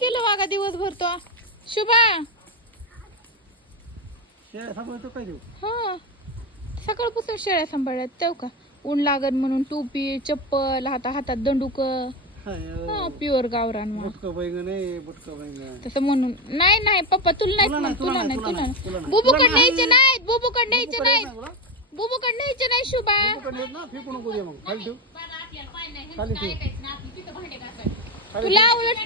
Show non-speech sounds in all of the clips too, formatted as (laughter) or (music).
केलं वागा दिवसभर तो? शुभा. शेळ्या सांभाळतो काय देऊ? हा. सकाळपासून शेळ्या सांभाळल्यात तेव का? ऊन लागत म्हणून टोपी चप्पल हाता हातात दंडुक. हा प्युअर गावरान मग. बुटक बैंगन आहे बुटक बैंगन. तसं म्हणून. नाही नाही पप्पा तुला नाही तुला नाही, तुला नाही तुला तुला नाही, नाही. तुला नाही. बुबूकड. न्यायचे नाहीत बुबूकड न्यायचे नाहीत. बुटकं बुबूकड न्यायचे नाही शुभा. आहेत ना फेकू नको दे मग. खाली ठेव. खाली ठेव. तुला उलट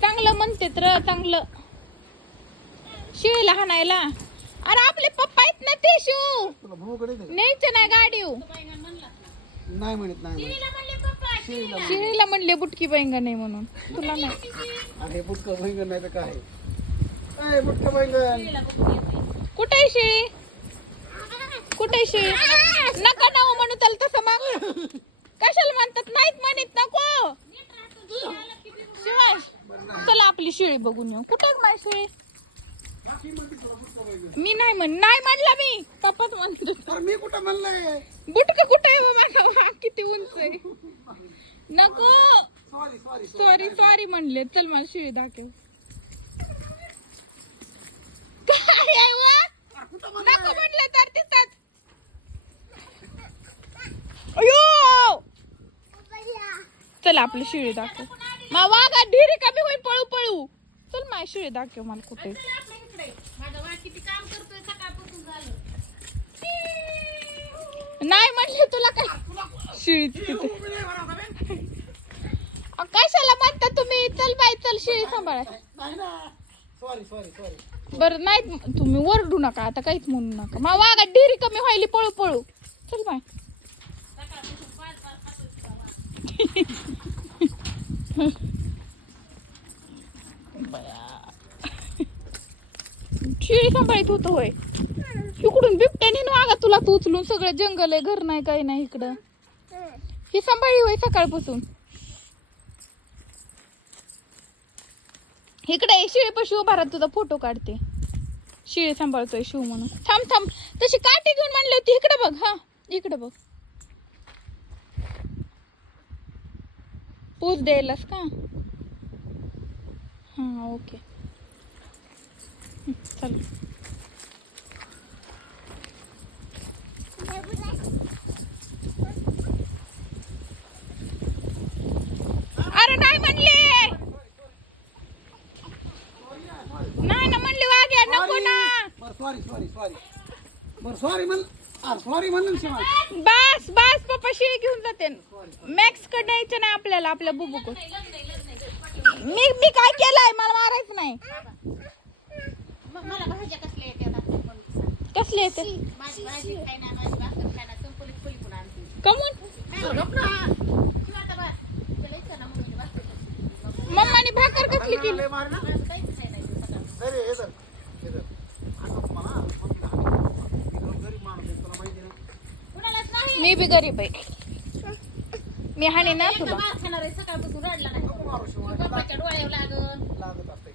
चांगलं म्हणते तर चांगलं. शिवीला हाणायला अरे आपले पप्पा आहेत ना ते शिव. तुला दे न्यायचं नाही गाडी नाही म्हणत नाही म्हणत. शिळीला म्हणले बुटकी बैंगा नाही म्हणून. तुला नाही. अरे बुटक बैंगन नाही तर काय? ए बुटक बैंगन कुठे आहे शिळी कुठे आहे शिळी नका नाव म्हणू त्याला तसं मग कशाला म्हणतात? नाहीत म्हणत नको शिवाय चला आपली शिळी बघून येऊ. कुठे माझी शिळी? मी नाही म्हण नाही म्हणला मी. पप्पाच म्हणतो मी कुठं म्हणलंय? बुटक कुठे आहे हो माझा वा किती उंच आहे. नको. सॉरी सॉरी सॉरी सॉरी म्हणले. चल मला शिळी दाखव. काय आहे वा? नको म्हणलं तर तिथंच. अयो! चल आपली शिळी दाखव. मा वागा ढिरी कमी होईल पळू पळू. चल माझी शिळी दाखव मला कुठे. नाही म्हणले तुला काय? शिळी तिथे. कशाला म्हणता तुम्ही? चल बाई चल शिळी सांभाळा. नाही ना सॉरी सॉरी सॉरी बरं नाही तुम्ही ओरडू नका आता काहीच म्हणू नका. मा वागा डिरी कमी व्हायली पळू पळू. चल बाय. (laughs) शिळी सांभाळीत होत होय इकडून बिबट्याने वागा तुला तू उचलून सगळं जंगल आहे घर नाही काही नाही इकडं. ही सांभाळी होय सकाळपासून. इकडे शिळी पशी उभा तुझा फोटो काढते. शिळी सांभाळतोय शिव म्हणून. थांब थांब. तशी काठी घेऊन म्हणली होती इकडे बघ हा इकडे बघ. पूज द्यायलास का। हा ओके हं, चल। अरे नाही सॉरी सॉरी सॉरी सॉरी म्हण सॉरी बस बस पप्पा शिळी घेऊन जाते. मॅक्सकडे यायचं नाही आपल्याला आपल्या बुबू मी मी काय केलंय? मला मारायचं नाही. कसले येते माझी भाजी खाय ना माझी मी बी गरीब आहे. मी हाणे ना तुला. सकाळपासून रडला नाही. डोळ्यावर लागल. लागत. असतं